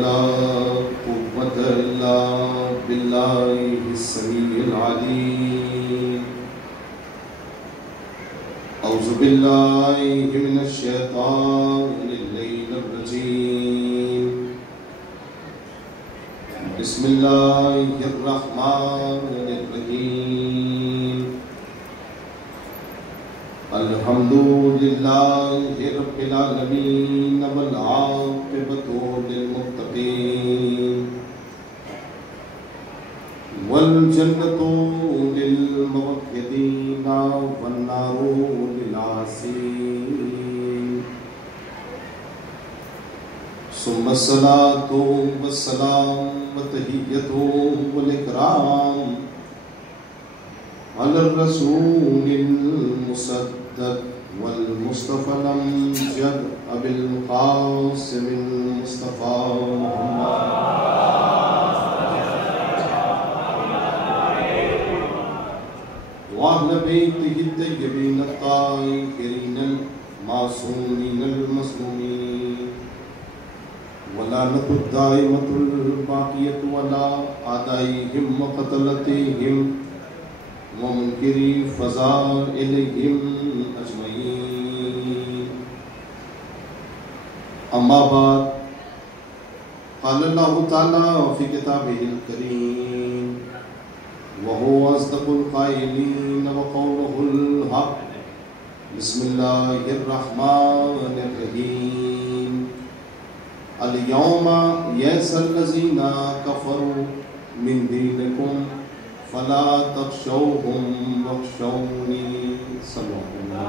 ولا قوة إلا بالله السميع العليم. أعوذ بالله من الشيطان اللعين الرجيم. بسم الله الرحمن الرحيم. الحمد لله رب العالمين والعاقبة للمتقين والجنة للموحدين والنار للعاصين. ثم الصلاة والسلام وتحية والإكرام على الرسول المصدق والمصطفى الأمجد أبي القاسم المصطفى محمد وأهل بيته الطيبين الطاهرين المعصومين المظلومين ولعنة الدائمة الباقية على أعدائهم وقتلتهم ومنكري فضائلهم أجمعين. أما بعد، قال الله تعالى في كتابه الكريم وهو أصدق القائلين وقوله الحق. بسم الله الرحمن الرحيم. اليوم يئس الذين كفروا من دينكم فلا تخشوهم واخشوني. صلى الله عليه وسلم.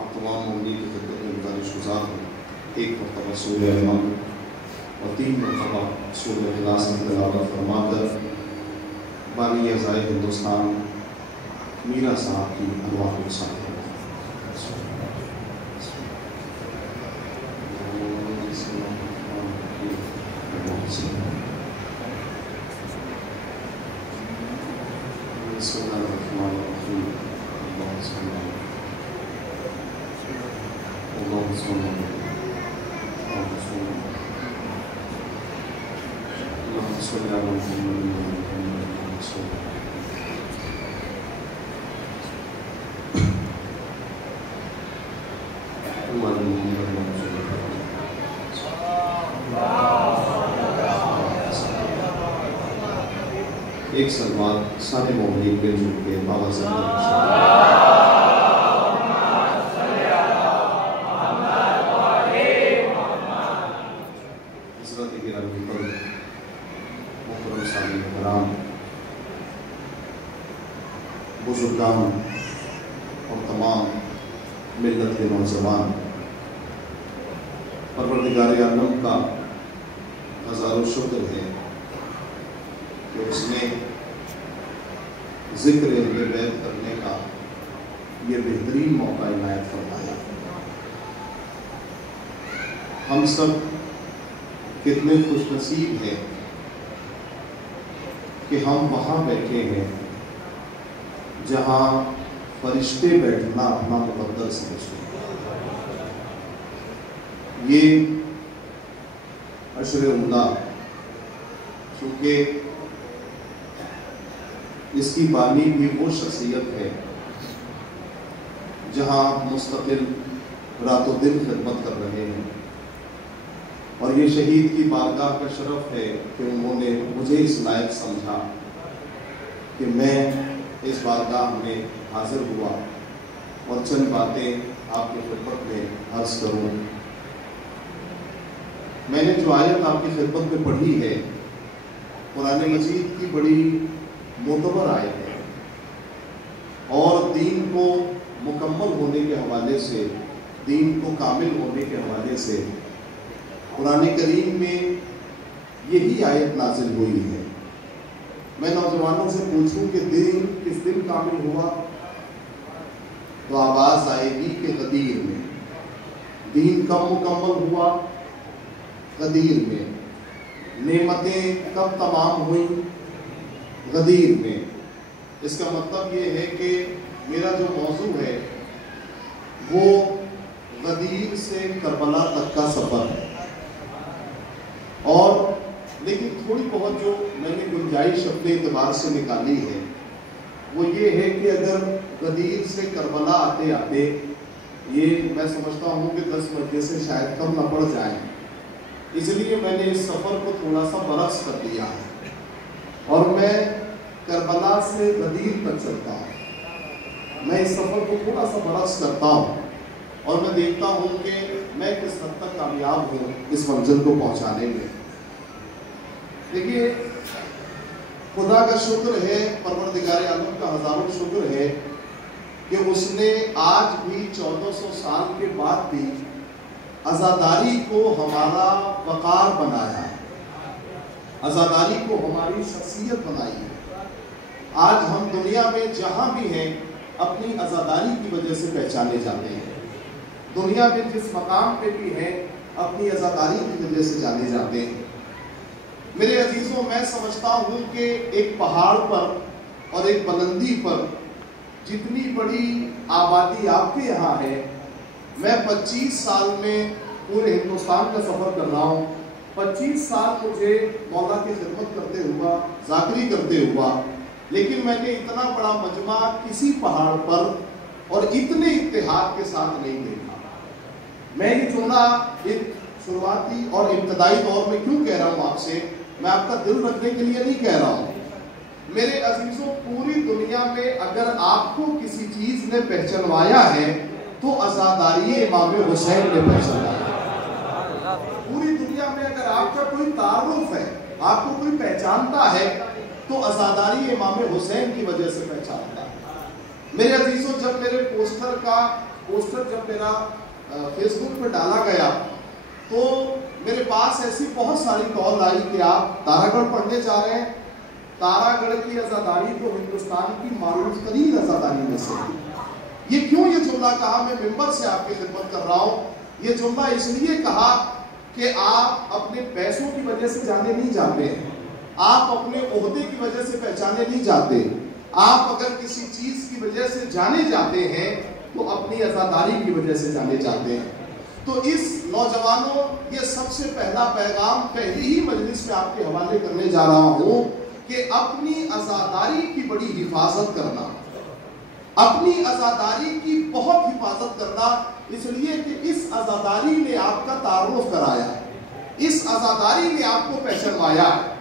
آپ تمام مومنین کی خدمت میں گزارش گزار ہوں ایک مرتبہ سورہ الملک اور 3 مرتبہ سورہ اخلاص کی تلاوت فرما کر بانی اعضائے ہندوستان میرا صاحب کی ارواح کو ساتھ کریں. بسم اللہ الرحمن الرحیم. اللہم صل علی اللہم صل علی اللہم صل علی محمد اللہم صل علی ایک سلوات سارے مومنین مل جل کے بابا سے حضرت گرامی پر محترم سامعین کرام، بزرگان اور تمام ملت کے نوجوان، پروردگار عالم کا ہزاروں شکر ہے کہ اس نے ذکر اہل بیت کرنے کا یہ بہترین موقع عنایت فرمایا. ہم سب کتنے خوش نصیب ہیں کہ ہم وہاں بیٹھے ہیں جہاں فرشتے بیٹھنا اپنا مقدر سمجھتے ہیں. یہ عشر اولا چونکہ اس کی بانی بھی وہ شخصیت ہے جہاں مستقل رات و دن خدمت کر رہے ہیں، اور یہ شہید کی بارگاہ کا شرف ہے کہ انہوں نے مجھے اس لائق سمجھا کہ میں اس بارگاہ میں حاضر ہوا اور چند باتیں آپ کی خدمت میں عرض کروں. میں نے جو آیت آپ کی خدمت میں پڑھی ہے قرآن مجید کی بڑی معتبر آیت ہے، اور دین کو مکمل ہونے کے حوالے سے، دین کو کامل ہونے کے حوالے سے قرآن کریم میں یہی آیت نازل ہوئی ہے. میں نوجوانوں سے پوچھوں کہ دین کس دن کامل ہوا، تو آواز آئے گی کہ غدیر میں. دین کب مکمل ہوا؟ غدیر میں. نعمتیں کب تمام ہوئیں؟ غدیر میں. اس کا مطلب یہ ہے کہ میرا جو موضوع ہے وہ غدیر سے کربلا تک کا سفر ہے. اور لیکن تھوڑی بہت جو میں نے گنجائش اپنے اعتبار سے نکالی ہے وہ یہ ہے کہ اگر غدیر سے کربلا آتے آتے یہ میں سمجھتا ہوں کہ 10 بجے سے شاید کم نہ پڑ جائیں، اس لیے میں نے اس سفر کو تھوڑا سا برعکس کر دیا ہے اور میں کربلا سے غدیر تک چلتا ہوں. میں اس سفر کو تھوڑا سا برعکس کرتا ہوں اور میں دیکھتا ہوں کہ میں کس حد تک کامیاب ہوں اس منزل کو پہنچانے میں. دیکھیے، خدا کا شکر ہے، پروردگار عالم کا ہزاروں شکر ہے کہ اس نے آج بھی 1400 سال کے بعد بھی عزاداری کو ہمارا وقار بنایا ہے، عزاداری کو ہماری شخصیت بنائی ہے. آج ہم دنیا میں جہاں بھی ہیں اپنی عزاداری کی وجہ سے پہچانے جاتے ہیں. دنیا میں جس مقام پہ بھی ہیں اپنی عزاداری کی وجہ سے جانے جاتے ہیں. میرے عزیزوں، میں سمجھتا ہوں کہ ایک پہاڑ پر اور ایک بلندی پر جتنی بڑی آبادی آپ کے یہاں ہے، میں 25 سال میں پورے ہندوستان کا سفر کر رہا ہوں. 25 سال مجھے مولا کی خدمت کرتے ہوا، ذاکری کرتے ہوا، لیکن میں نے اتنا بڑا مجمع کسی پہاڑ پر اور اتنے اتحاد کے ساتھ نہیں دیکھا. میں یہ جملہ ایک شروعاتی اور ابتدائی دور میں کیوں کہہ رہا ہوں آپ سے؟ میں آپ کا دل رکھنے کے لیے نہیں کہہ رہا ہوں. میرے عزیزوں، پوری دنیا میں اگر آپ کو کسی چیز نے پہچنوایا ہے تو عزاداری امام حسین نے پہچنوایا. پوری دنیا میں اگر آپ کا کوئی تعارف ہے، آپ کو کوئی پہچانتا ہے تو عزاداری امام حسین کی وجہ سے پہچانتا ہے. میرے عزیزوں، جب میرے پوسٹر جب میرا فیس بک پہ ڈالا گیا تو میرے پاس ایسی بہت ساری کال آئی کہ آپ تارا گڑھ پڑھنے جا رہے ہیں. تارا گڑھ کی عزاداری تو ہندوستان کی معروف ترین عزاداری میں سے. یہ کیوں یہ جملہ کہا؟ میں ممبر سے آپ کی خدمت کر رہا ہوں. یہ جملہ اس لیے کہا کہ آپ اپنے پیسوں کی وجہ سے جانے نہیں جاتے ہیں، آپ اپنے عہدے کی وجہ سے پہچانے نہیں جاتے. آپ اگر کسی چیز کی وجہ سے جانے جاتے ہیں تو اپنی عزاداری کی وجہ سے جانے جاتے ہیں. تو اس نوجوانوں، یہ سب سے پہلا پیغام پہلی ہی مجلس میں آپ کے حوالے کرنے جا رہا ہوں کہ اپنی عزاداری کی بڑی حفاظت کرنا، اپنی عزاداری کی بہت حفاظت کرنا، اس لیے کہ اس عزاداری نے آپ کا تعارف کرایا ہے، اس عزاداری نے آپ کو پہچنوایا ہے.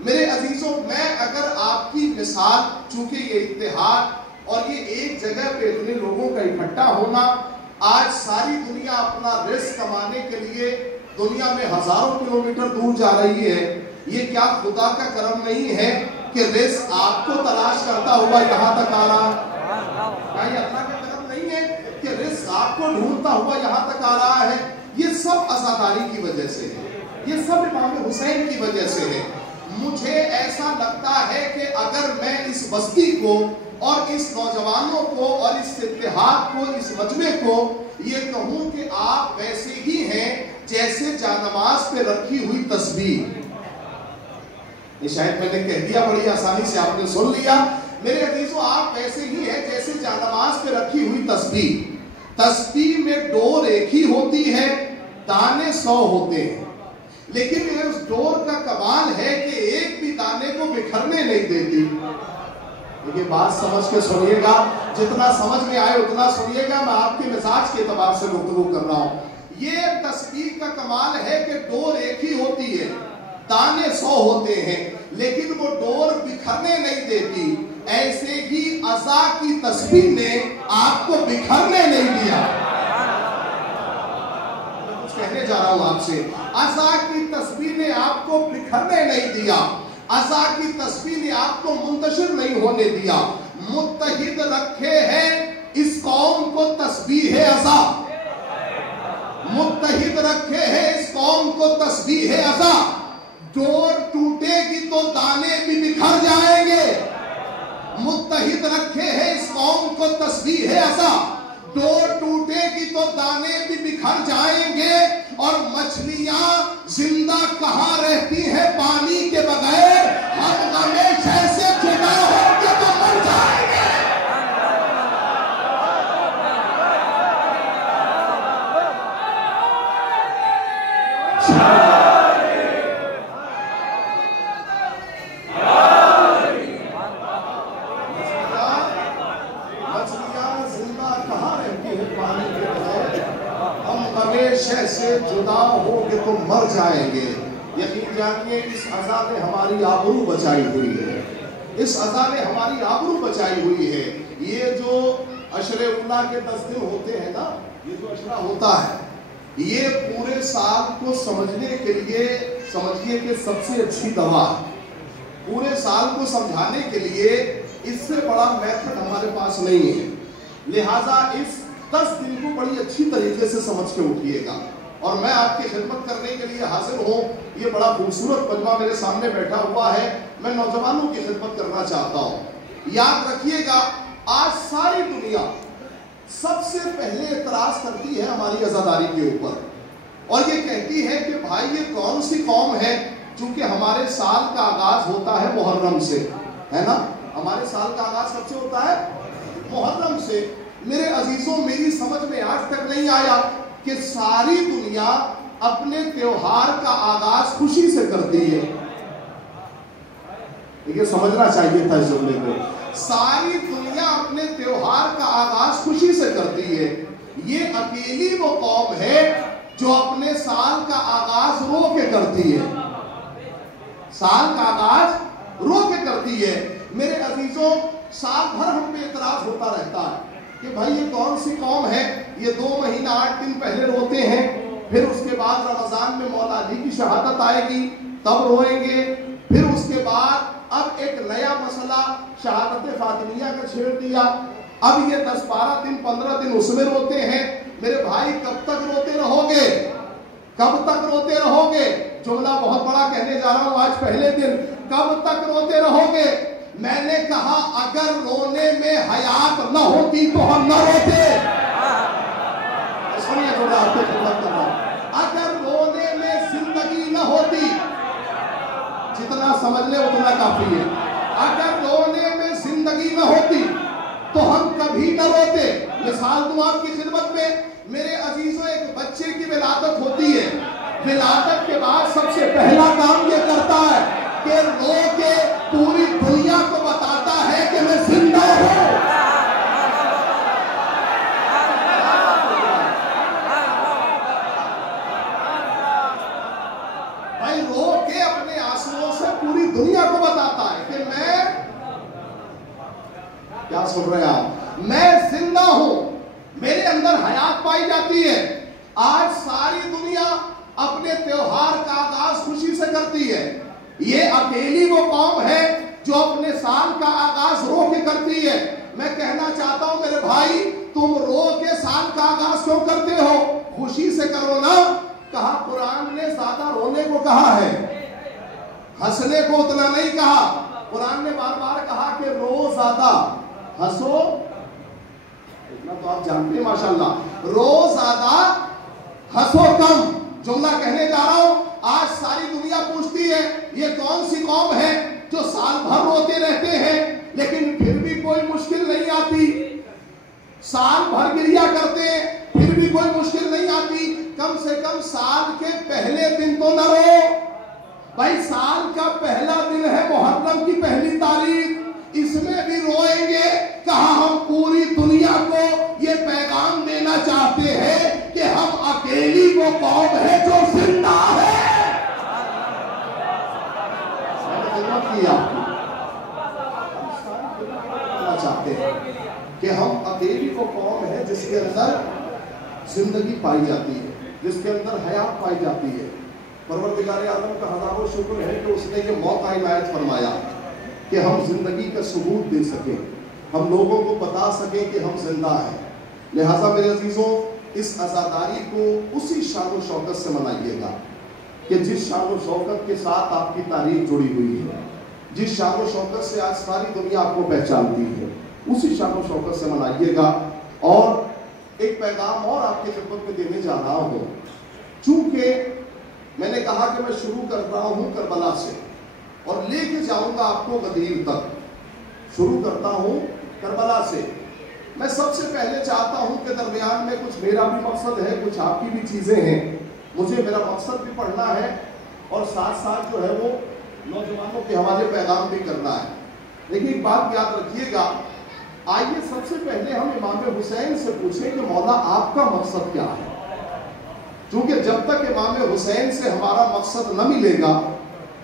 میرے عزیزوں، میں اگر آپ کی مثال، چونکہ یہ اتحاد اور یہ ایک جگہ پہ اتنے لوگوں کا اکٹھا ہونا، آج ساری دنیا اپنا رزق کمانے کے لیے دنیا میں ہزاروں کلومیٹر دور جا رہی ہے. یہ کیا خدا کا کرم نہیں ہے کہ رزق آپ کو تلاش کرتا ہوا یہاں تک آ رہا ہے؟ کیا یہ اللہ کا کرم نہیں ہے کہ رزق آپ کو ڈھونڈتا ہوا یہاں تک آ رہا ہے؟ یہ سب عزاداری کی وجہ سے ہے، یہ سب امام حسین کی وجہ سے ہے. مجھے ایسا لگتا ہے کہ اگر میں اس بستی کو اور اس نوجوانوں کو اور اس اتحاد کو، اس مجمع کو یہ کہوں کہ آپ ویسے ہی ہیں جیسے جانماز پہ رکھی ہوئی تسبیح. یہ شاید میں نے کہہ دیا، بڑی آسانی سے آپ نے سن لیا. میرے عزیزوں، آپ ویسے ہی ہیں جیسے جانماز پہ رکھی ہوئی تسبیح. تسبیح میں ڈور ایک ہی ہوتی ہے، دانے 100 ہوتے ہیں، لیکن اس ڈور کا کمال ہے کہ ایک بھی دانے کو بکھرنے نہیں دیتی. یہ بات سمجھ کے سنیے گا، جتنا سمجھ میں آئے اتنا سنیے گا. میں آپ کے مزاج کے اعتبار سے گفتگو کر رہا ہوں. یہ تسبیح کا کمال ہے کہ ڈور ایک ہی ہوتی ہے، دانے 100 ہوتے ہیں، لیکن وہ ڈور بکھرنے نہیں دیتی. ایسے ہی عزا کی تسبیح نے آپ کو بکھرنے نہیں دیا. میں کچھ کہنے جا رہا ہوں آپ سے. عزا کی تسبیح نے آپ کو بکھرنے نہیں دیا، عزا کی تسبیح نے آپ کو منتشر نہیں ہونے دیا. متحد رکھے ہیں اس قوم کو تسبیح عزا، متحد رکھے ہیں اس قوم کو تسبیح عزا. ڈور ٹوٹے گی تو دانے بھی بکھر جائیں گے. متحد رکھے ہیں اس قوم کو تسبیح عزا. ڈور ٹوٹے گی تو دانے بھی بکھر جائیں گے. اور مچھلیاں زندہ کہاں رہتی ہیں پانی کے بغیر؟ ہم ہمیشہ سے جدا ہو کے تو مر جائیں گے. سے جدا ہو کہ تم مر جائیں گے. یقین جانیے اس عزا نے ہماری آبرو بچائی ہوئی ہے. اس عزا نے ہماری آبرو بچائی ہوئی ہے. یہ جو عشر اولا کے 10 دن ہوتے ہیں نا, یہ جو عشرہ ہوتا ہے, یہ پورے سال کو سمجھنے کے لیے سمجھیے کہ سب سے اچھی دوا. پورے سال کو سمجھانے کے لیے اس سے بڑا میتھڈ ہمارے پاس نہیں ہے. لہٰذا اس 10 دن کو بڑی اچھی طریقے سے سمجھ کے اٹھیے گا. اور میں آپ کی خدمت کرنے کے لیے حاضر ہوں. یہ بڑا خوبصورت مجمع میرے سامنے بیٹھا ہوا ہے. میں نوجوانوں کی خدمت کرنا چاہتا ہوں. یاد رکھیے گا, آج ساری دنیا سب سے پہلے اعتراض کرتی ہے ہماری عزاداری کے اوپر, اور یہ کہتی ہے کہ بھائی یہ کون سی قوم ہے, چونکہ ہمارے سال کا آغاز ہوتا ہے محرم سے, ہے نا. ہمارے سال کا آغاز کب سے ہوتا ہے؟ محرم سے. میرے عزیزوں, میری سمجھ میں آج تک نہیں آیا کہ ساری دنیا اپنے تیوہار کا آغاز خوشی سے کرتی ہے. یہ سمجھنا چاہیے تھا اس جملے کو. ساری دنیا اپنے تیوہار کا آغاز خوشی سے کرتی ہے. یہ اکیلی وہ قوم ہے جو اپنے سال کا آغاز رو کے کرتی ہے. سال کا آغاز رو کے کرتی ہے. میرے عزیزوں, سال بھر ہم پہ اعتراض ہوتا رہتا ہے کہ بھائی یہ کون سی قوم ہے, یہ 2 مہینہ 8 دن پہلے روتے ہیں, پھر اس کے بعد رمضان میں مولا علی کی شہادت آئے گی تب روئیں گے, پھر اس کے بعد اب ایک نیا مسئلہ شہادت فاطمیہ کا چھیڑ دیا, اب یہ 10-12 دن 15 دن اس میں روتے ہیں. میرے بھائی کب تک روتے رہو گے؟ کب تک روتے رہو گے؟ جملہ بہت بڑا کہنے جا رہا ہوں آج پہلے دن. کب تک روتے رہو گے؟ میں نے کہا اگر رونے میں حیات نہ ہوتی تو ہم نہ روتے. سنیے تھوڑا آپ کی خدمت کر رہا ہوں. اگر رونے میں زندگی نہ ہوتی, جتنا سمجھ لے اتنا کافی ہے. اگر رونے میں زندگی نہ ہوتی تو ہم کبھی نہ روتے. مثال دوں آپ کی خدمت میں, میرے عزیزوں, ایک بچے کی ولادت ہوتی ہے. ولادت کے بعد سب سے پہلا کام یہ کرتا ہے کہ رو کے پوری دنیا کو بتاتا ہے کہ میں زندہ ہوں. بھائی رو کے اپنے آنسوؤں سے پوری دنیا کو بتاتا ہے کہ میں, کیا سن رہے ہیں آپ, میں زندہ ہوں, میرے اندر حیات پائی جاتی ہے. آج ساری دنیا اپنے تیوہار کا آغاز خوشی سے کرتی ہے. یہ اکیلی وہ قوم ہے جو اپنے سال کا آغاز رو کے کرتی ہے. میں کہنا چاہتا ہوں میرے بھائی, تم رو کے سال کا آغاز کیوں کرتے ہو؟ خوشی سے کرو نا. کہا قرآن نے زیادہ رونے کو کہا ہے, ہنسنے کو اتنا نہیں کہا. قرآن نے بار بار کہا کہ رو زیادہ, ہنسو اتنا تو آپ جانتے ہیں ماشاءاللہ. رو زیادہ, ہنسو کم. جملہ کہنے جا رہا ہوں, آج ساری دنیا پوچھتی ہے یہ کون سی قوم ہے جو سال بھر روتے رہتے ہیں لیکن پھر بھی کوئی مشکل نہیں آتی. سال بھر گریا کرتے ہیں پھر بھی کوئی مشکل نہیں آتی. کم سے کم سال کے پہلے دن تو نہ رو. بھائی سال کا پہلا دن ہے محرم کی پہلی تاریخ, اس میں بھی روئیں گے. کہاں ہم پوری دنیا کو یہ پیغام دینا چاہتے ہیں کہ ہم اکیلی وہ قوم ہے جو زندہ ہے. چاہتے ہیں کہ ہم اکیلی وہ قوم ہے جس کے اندر زندگی پائی جاتی ہے, جس کے اندر حیات پائی جاتی ہے. پروردگار عالم کا ہزاروں شکر ہے کہ اس نے یہ موقع عنایت فرمایا کہ ہم زندگی کا ثبوت دے سکیں, ہم لوگوں کو بتا سکیں کہ ہم زندہ ہیں. لہٰذا میرے عزیزوں, اس عزاداری کو اسی شان و شوکت سے منائیے گا کہ جس شان و شوکت کے ساتھ آپ کی تاریخ جڑی ہوئی ہے, جس شان و شوکت سے آج ساری دنیا آپ کو پہچانتی ہے, اسی شان و شوکت سے منائیے گا. اور ایک پیغام اور آپ کی خدمت میں دینے جا رہا ہوں. چونکہ میں نے کہا کہ میں شروع کر رہا ہوں کربلا سے اور لے کے جاؤں گا آپ کو غدیر تک. شروع کرتا ہوں کربلا سے. میں سب سے پہلے چاہتا ہوں کہ درمیان میں کچھ میرا بھی مقصد ہے, کچھ آپ کی بھی چیزیں ہیں. مجھے میرا مقصد بھی پڑھنا ہے اور ساتھ ساتھ جو ہے وہ نوجوانوں کے حوالے پیغام بھی کرنا ہے. لیکن ایک بات یاد رکھیے گا، آئیے سب سے پہلے ہم امام حسین سے پوچھیں کہ مولا آپ کا مقصد کیا ہے. کیونکہ جب تک امام حسین سے ہمارا مقصد نہ ملے گا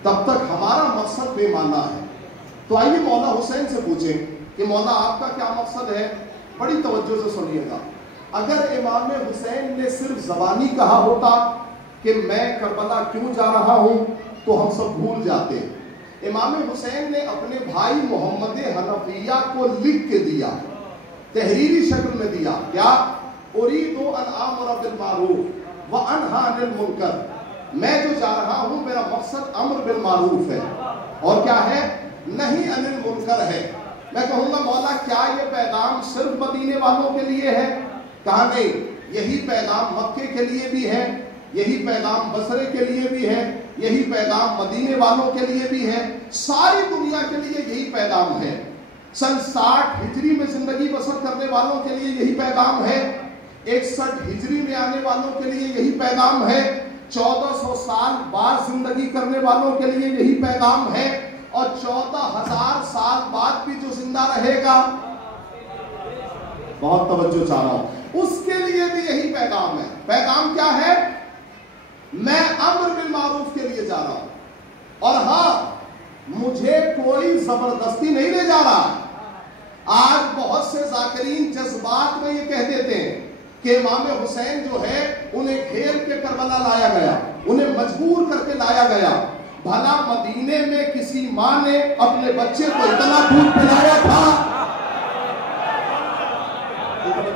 تب تک ہمارا مقصد بے معنی ہے. تو آئیے مولا حسین سے پوچھیں کہ مولا آپ کا کیا مقصد ہے. بڑی توجہ سے سنیے گا. اگر امام حسین نے صرف زبانی کہا ہوتا کہ میں کربلا کیوں جا رہا ہوں تو ہم سب بھول جاتے. امام حسین نے اپنے بھائی محمد حنفیہ کو لکھ کے دیا، تحریری شکل میں دیا. کیا؟ اريد ان آمر بالمعروف وانہی عن المنکر. میں جو جا رہا ہوں میرا مقصد امر بالمعروف ہے اور کیا ہے؟ نہیں عن المنکر ہے. میں کہوں گا مولا کیا یہ پیغام صرف مدینے والوں کے لیے ہے؟ کہا نہیں، یہی پیغام مکے کے لیے بھی ہے، یہی پیغام بصرے کے لیے بھی ہے، یہی پیغام مدینے والوں کے لیے بھی ہے، ساری دنیا کے لیے یہی پیغام ہے. سن 60 ہجری میں زندگی بسر کرنے والوں کے لیے یہی پیغام ہے، 61 ہجری میں آنے والوں کے لیے یہی پیغام ہے، 1400 سال بعد زندگی کرنے والوں کے لیے یہی پیغام ہے، اور 14,000 سال بعد بھی جو زندہ رہے گا، بہت توجہ چاہ رہا ہوں، اس کے لیے بھی یہی پیغام ہے. پیغام کیا ہے؟ میں امر بالمعروف کے لیے جا رہا ہوں، اور ہاں مجھے کوئی زبردستی نہیں لے جا رہا. آج بہت سے ذاکرین جذبات میں یہ کہہ دیتے ہیں کہ امام حسین جو ہے انہیں گھیر کے کربلا لایا گیا، انہیں مجبور کر کے لایا گیا. بھلا مدینے میں کسی ماں نے اپنے بچے کو اتنا دودھ پلایا تھا؟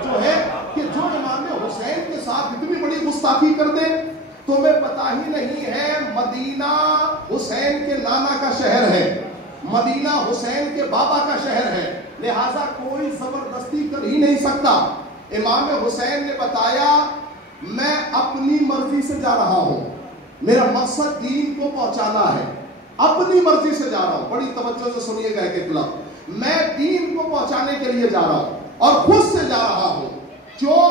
جو ہے کہ جو امام حسین کے ساتھ اتنی بڑی گستاخی کر دے. تمہیں پتا ہی نہیں ہے مدینہ حسین کے نانا کا شہر ہے، مدینہ حسین کے بابا کا شہر ہے، لہٰذا کوئی زبردستی کر ہی نہیں سکتا. امام حسین نے بتایا میں اپنی مرضی سے جا رہا ہوں، میرا مقصد دین کو پہنچانا ہے، اپنی مرضی سے جا رہا ہوں. بڑی توجہ سے سنیے گا ایک لفظ، میں دین کو پہنچانے کے لیے جا رہا ہوں اور خود سے جا رہا ہوں. کیوں؟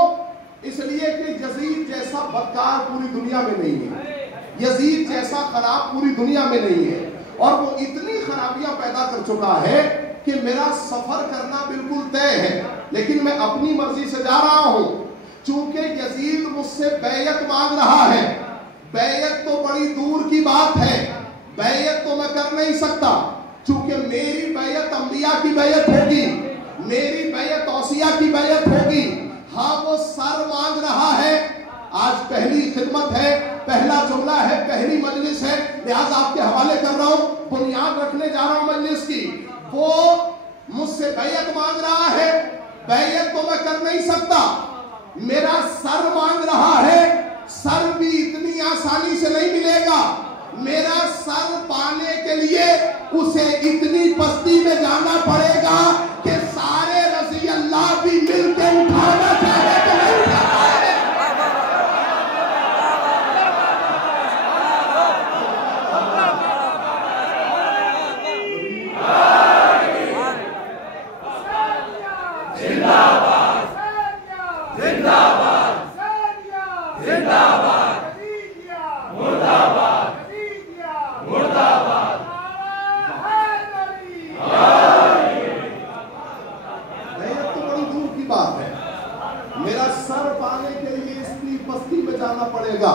اس لیے کہ یزید جیسا بدکار پوری دنیا میں نہیں ہے، یزید جیسا خراب پوری دنیا میں نہیں ہے، اور وہ اتنی خرابیاں پیدا کر چکا ہے کہ میرا سفر کرنا بالکل طے ہے، لیکن میں اپنی مرضی سے جا رہا ہوں. چونکہ یزید مجھ سے بیعت مانگ رہا ہے، بیعت تو بڑی دور کی بات ہے، بیعت تو میں کر نہیں سکتا، چونکہ میری بیعت انبیاء کی بیعت ہوگی، میری بیعت اوصیاء کی بیعت ہوگی. ہاں وہ سر مانگ رہا ہے. آج پہلی خدمت ہے، پہلا جملہ ہے، پہلی مجلس ہے، لہذا آپ کے حوالے کر رہا ہوں، بنیاد رکھنے جا رہا ہوں مجلس کی. وہ مجھ سے بیعت مانگ رہا ہے، بیعت تو میں کر نہیں سکتا، میرا سر مانگ رہا ہے، سر بھی اتنی آسانی سے نہیں ملے گا. میرا سر پانے کے لیے اسے اتنی پستی میں جانا پڑے گا کہ سارے رضی اللہ بھی مل کے اٹھانا چاہے تو نہیں اٹھا پائے. پڑے گا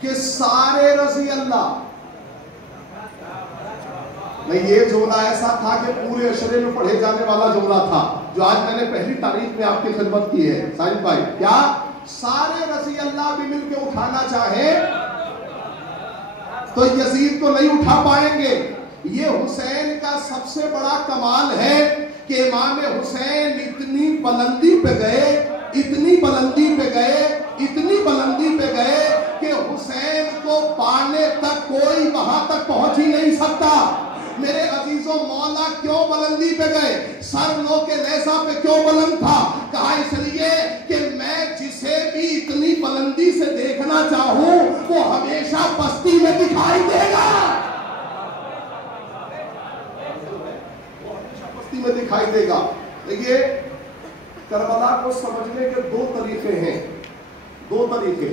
کہ سارے رضی اللہ. نہیں، یہ جملہ ایسا تھا کہ پورے عشرے میں پڑھے جانے والا جملہ تھا جو آج میں نے پہلی تاریخ میں آپ کی خدمت کی ہے. ساجد بھائی، کیا سارے رضی اللہ بھی مل کے اٹھانا چاہے تو یزید کو نہیں اٹھا پائیں گے. یہ حسین کا سب سے بڑا کمال ہے کہ امام حسین اتنی بلندی پہ گئے، اتنی بلندی پہ گئے، اتنی بلندی پہ گئے کہ حسین کو پانے تک کوئی وہاں تک پہنچ ہی نہیں سکتا. میرے عزیزوں، مولا کیوں بلندی پہ گئے؟ سر لو کے نیزہ پہ کیوں بلند تھا؟ کہا اس لیے کہ میں جسے بھی اتنی بلندی سے دیکھنا چاہوں وہ ہمیشہ پستی میں دکھائی دے گا، پستی میں دکھائی دے گا. دیکھیے، کربلا کو سمجھنے کے دو طریقے ہیں، دو طریقے.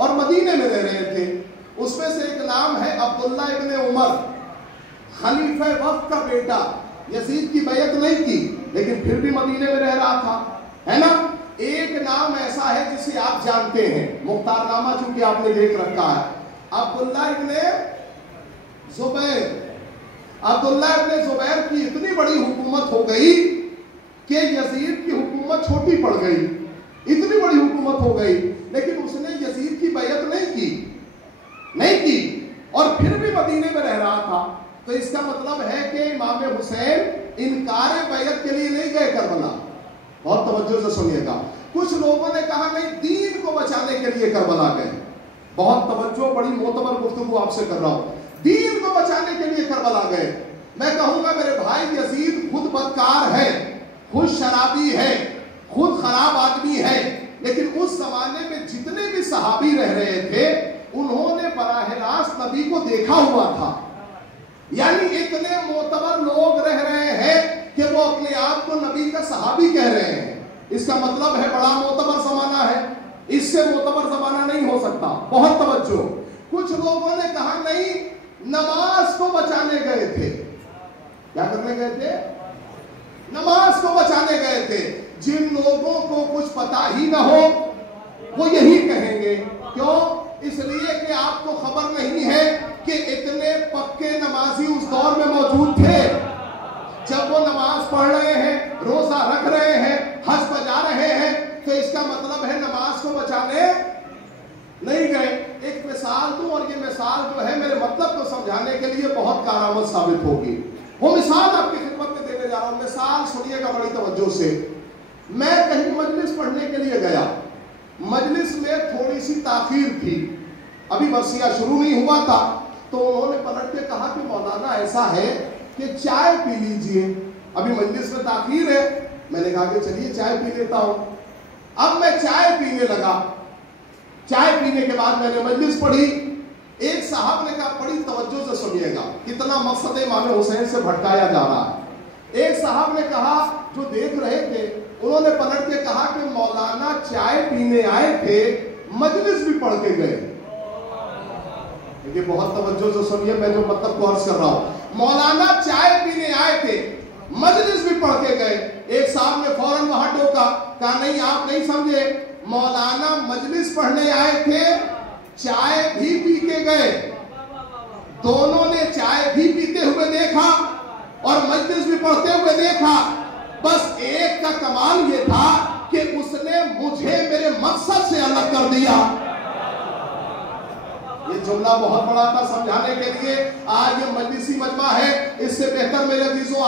اور مدینے میں رہ رہے تھے. اس میں سے ایک نام ہے عبداللہ ابن عمر, خلیفہ وقت کا بیٹا. یزید کی بیعت نہیں کی لیکن پھر بھی مدینے میں رہ رہا تھا, ہے نا. ایک نام ایسا ہے جسے آپ جانتے ہیں, مختار نامہ چونکہ آپ نے دیکھ رکھا ہے, عبداللہ ابن زبیر. عبداللہ ابن زبیر کی اتنی بڑی حکومت ہو گئی کہ یزید کی حکومت چھوٹی پڑ گئی. اتنی بڑی حکومت ہو گئی لیکن اس نے یزید کی بیعت نہیں کی اور پھر بھی مدینے میں رہ رہا تھا. تو اس کا مطلب ہے کہ امام حسین انکار بیعت کے لیے نہیں گئے کربلا. بہت توجہ سے سنیے گا. کچھ لوگوں نے کہا نہیں, دین کو بچانے کے لیے کربلا گئے. بہت توجہ, بڑی معتبر گفتگو آپ سے کر رہا ہوں. دین کو بچانے کے لیے کربلا گئے. میں کہوں گا میرے بھائی, یزید خود بدکار ہے, خود شرابی ہے, خود خراب آدمی ہے, لیکن اس زمانے میں جتنے بھی صحابی رہ رہے تھے انہوں نے براہ راست نبی کو دیکھا ہوا تھا. یعنی اتنے معتبر لوگ رہ رہے ہیں کہ وہ اپنے آپ کو نبی کا صحابی کہہ رہے ہیں. اس کا مطلب ہے بڑا معتبر زمانہ ہے, اس سے معتبر زمانہ نہیں ہو سکتا. بہت توجہ. کچھ لوگوں نے کہا نہیں, نماز کو بچانے گئے تھے. کیا کرنے گئے تھے؟ نماز کو بچانے گئے تھے. جن لوگوں کو کچھ پتا ہی نہ ہو وہ یہی کہیں گے. کیوں؟ اس لیے کہ آپ کو خبر نہیں ہے کہ اتنے پکے نمازی اس دور میں موجود تھے. جب وہ نماز پڑھ رہے ہیں, روزہ رکھ رہے ہیں, حج بجا رہے ہیں, تو اس کا مطلب ہے نماز کو بچانے نہیں گئے. ایک مثال دوں, اور یہ مثال جو ہے میرے مطلب کو سمجھانے کے لیے بہت کارآمد ثابت ہوگی. وہ مثال آپ کی خدمت میں دینے جا رہا ہوں. مثال سنیے گا بڑی توجہ سے. میں کہیں مجلس پڑھنے کے لیے گیا. مجلس میں تھوڑی سی تاخیر تھی, ابھی برسیہ شروع نہیں ہوا تھا. تو انہوں نے پلٹ کے کہا کہ مولانا ایسا ہے کہ چائے پی لیجئے, ابھی مجلس میں تاخیر ہے. میں نے کہا کہ چلیے چائے پی لیتا ہوں. اب میں چائے پینے لگا. چائے پینے کے بعد میں نے مجلس پڑھی. ایک صاحب نے کہا, بڑی توجہ سے سنیے گا, کتنا مقصد امام حسین سے بھٹکایا جا رہا ہے. ایک صاحب نے کہا, جو دیکھ رہے تھے, انہوں نے پلٹ کے کہا کہ مولانا چائے پینے آئے تھے, مجلس بھی پڑھ کے گئے. یہ بہت توجہ سے سنیے, میں جو مطلب کو عرض کر رہا ہوں. مولانا چائے پینے آئے تھے, مجلس بھی پڑھ کے گئے. ایک صاحب نے فوراً وہاں ٹوکا, کہا نہیں آپ نہیں سمجھے, مولانا مجلس پڑھنے آئے تھے, چائے بھی پی کے گئے. دونوں نے چائے بھی پیتے ہوئے دیکھا اور مجلس بھی پڑھتے ہوئے دیکھا. بس ایک کا کمال یہ تھا کہ اس نے مجھے میرے مقصد سے الگ کر دیا. یہ جملہ بہت بڑا تھا سمجھانے کے لیے. آج یہ مجلسی مجمع ہے, اس سے بہتر میرے عزیزوں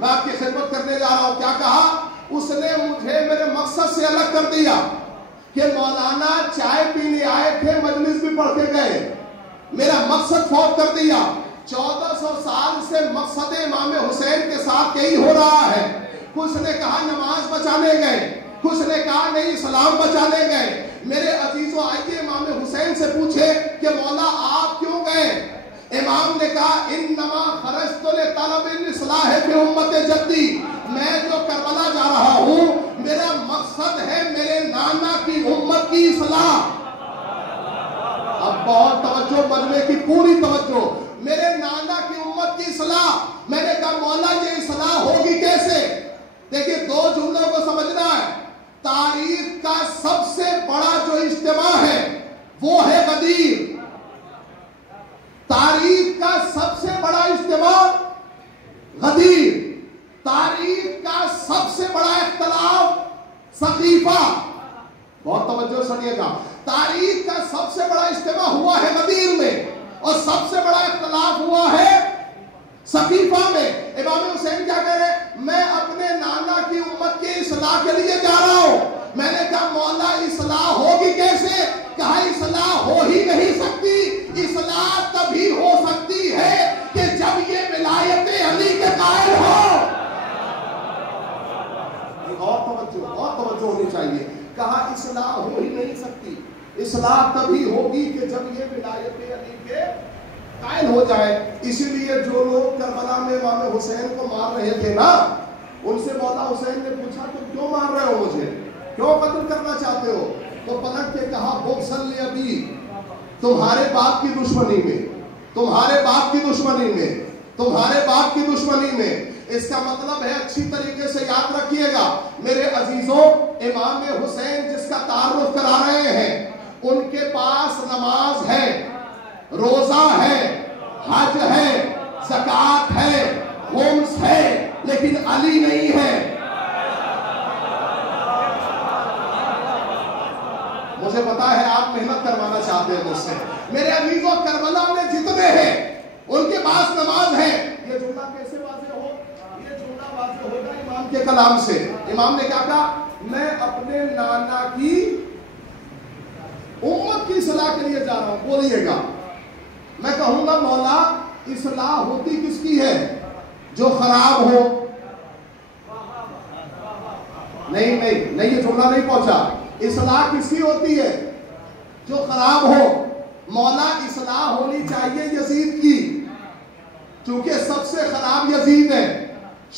میں آپ کی خدمت کرنے جا رہا ہوں. کیا کہا؟ اس نے مجھے میرے مقصد سے الگ کر دیا کہ مولانا چائے پینے آئے تھے, مجلس بھی پڑھ کے گئے, میرا مقصد فوت کر دیا. 1400 سال سے مقصد امام حسین کے ساتھ یہی ہو رہا ہے. کچھ نے کہا نماز بچانے گئے, کچھ نے کہا نہیں اسلام بچانے گئے. میرے عزیزوں آئیے امام حسین سے پوچھے کہ مولا آپ کیوں گئے؟ امام نے کہا انما خرجت لطلب الاصلاح فی امت جدی, میں جو کربلا جا رہا ہوں میرا مقصد ہے میرے نانا کی امت کی اصلاح. اب بہت توجہ, مجمع کی پوری توجہ. میرے نانا کی امت کی اصلاح. میں نے کہا مولا یہ اصلاح ہوگی کیسے؟ دیکھیں دو جملوں کو سمجھنا ہے. تاریخ کا سب سے بڑا جو اجتماع ہے وہ ہے غدیر. تاریخ کا سب سے بڑا اجتماع غدیر. تاریخ کا سب سے بڑا اختلاف سقیفہ. بہت توجہ سنیے گا. تاریخ کا سب سے بڑا اجتماع ہوا ہے غدیر میں, اور سب سے بڑا اختلاف ہوا ہے سقیفہ میں. امام حسین کیا کہہ رہے؟ میں اپنے نانا کی امت کی اصلاح کے لیے جا رہا ہوں. میں نے کہا مولا اصلاح ہوگی کیسے؟ کہا اصلاح ہو ہی نہیں سکتی. اصلاح تبھی ہو سکتی ہے کہ جب یہ ولایت علی کے قائل ہو. اور توجہ ہونی چاہیے. کہا اصلاح ہو ہی نہیں سکتی, اصلاح تبھی ہوگی کہ جب یہ ولایت علی کے قائل ہو جائے. اسی لیے جو لوگ کربلا میں امام حسین کو مار رہے تھے نا, ان سے مولا حسین نے پوچھا تم کیوں مار رہے ہو مجھے, کیوں قتل کرنا چاہتے ہو؟ تو پلٹ کے کہا بغضاً لأبی، تمہارے باپ کی دشمنی میں، تمہارے باپ کی دشمنی میں، تمہارے باپ کی دشمنی میں۔ اس کا مطلب ہے اچھی طریقے سے یاد رکھیے گا میرے عزیزوں، امام حسین جس کا تعارف کرا رہے ہیں، ان کے پاس نماز ہے، روزہ ہے، حج ہے، زکوٰۃ ہے، خمس ہے، لیکن علی نہیں ہے۔ مجھے پتا ہے آپ محنت کروانا چاہتے ہیں مجھ سے۔ میرے عزیزوں، کربلا میں جتنے ہیں ان کے پاس نماز ہے۔ یہ جملہ کیسے واضح ہو؟ یہ جملہ واضح ہوگا امام کے کلام سے۔ امام نے کیا کہا؟ میں اپنے نانا کی امت کی اصلاح کے لیے جا رہا ہوں۔ بولیے گا، میں کہوں گا مولا اصلاح ہوتی کس کی ہے؟ جو خراب ہو۔ نہیں، یہ جملہ نہیں پہنچا۔ اصلاح کس کی ہوتی ہے؟ جو خراب ہو۔ مولا اصلاح ہونی چاہیے یزید کی، چونکہ سب سے خراب یزید ہے،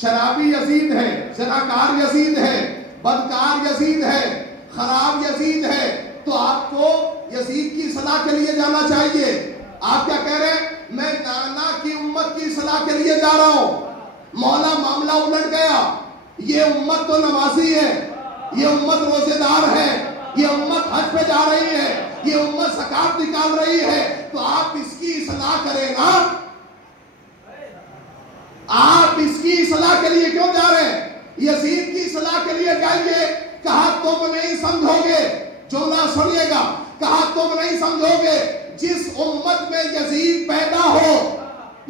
شرابی یزید ہے، زناکار یزید ہے، بدکار یزید ہے، خراب یزید ہے۔ تو آپ کو یزید کی اصلاح کے لیے جانا چاہیے۔ آپ کیا کہہ رہے ہیں؟ میں نانا کی امت کی اصلاح کے لیے جا رہا ہوں۔ مولا معاملہ الٹ گیا، یہ امت تو نمازی ہے، یہ امت روزے دار ہے، یہ امت حج پہ جا رہی ہے، یہ امت زکوٰۃ نکال رہی ہے، تو آپ اس کی اصلاح کریں نا۔ آپ اس کی اصلاح کے لیے کیوں جا رہے ہیں؟ یزید کی اصلاح کے لیے جائیے۔ کہا تم نہیں سمجھو گے، جملہ سنیے گا، کہا تم نہیں سمجھو گے، جس امت میں یزید پیدا ہو،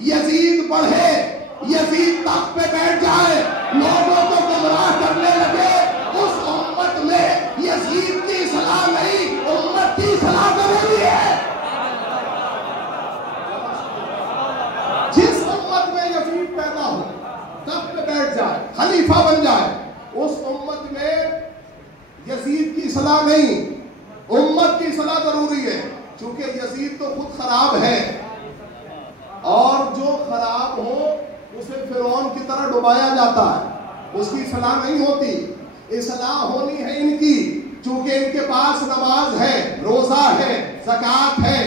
یزید بڑھے، یزید تخت پہ بیٹھ جائے، لوگوں کو گمراہ کرنے لگے، اس امت میں یزید کی اصلاح نہیں، امت کی اصلاح ضروری ہے۔ جس امت میں یزید پیدا ہو، تخت پہ بیٹھ جائے، خلیفہ بن جائے، اس امت میں یزید کی اصلاح نہیں، امت کی اصلاح ضروری ہے۔ چونکہ یزید تو خود خراب ہے، اور جو خراب ہو اسے فرعون کی طرح ڈبایا جاتا ہے، اس کی اصلاح نہیں ہوتی۔ اصلاح ہونی ہے ان کی، چونکہ ان کے پاس نماز ہے، روزہ ہے، زکوٰۃ ہے،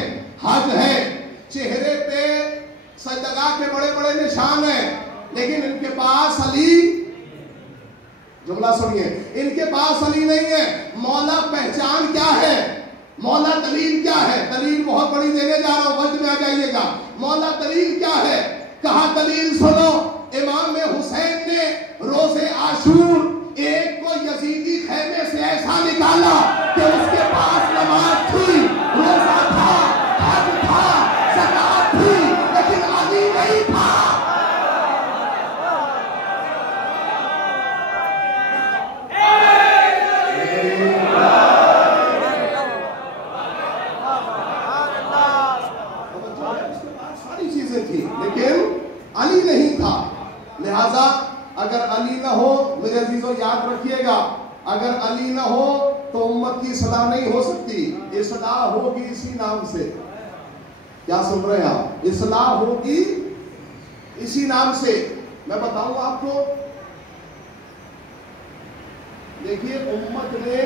حج ہے، چہرے پہ سجدگاہ کے بڑے بڑے نشان ہیں، لیکن ان کے پاس علی، جملہ سنیے، ان کے پاس علی نہیں ہے۔ مولا پہچان کیا ہے؟ مولا دلیل کیا ہے؟ دلیل بہت بڑی دینے جا رہا ہوں، وجد میں آ جائیے گا۔ مولا دلیل کیا ہے؟ کہا دلیل سنو، امام حسین نے روز عاشور ایک کو یزیدی خیمے سے ایسا نکالا کہ اس کے پاس نماز تھی، روزہ تھا، حج تھا، زکوٰۃ تھی، لیکن علی نہیں تھا۔ ساری چیزیں تھی، لیکن علی نہیں تھا۔ لہذا اگر علی نہ ہو، میرے عزیزوں یاد رکھیے گا، اگر علی نہ ہو تو امت کی اصلاح نہیں ہو سکتی۔ اصلاح ہوگی اسی نام سے۔ کیا سن رہے ہیں آپ؟ اصلاح ہوگی اسی نام سے۔ میں بتاؤں آپ کو، دیکھیے امت نے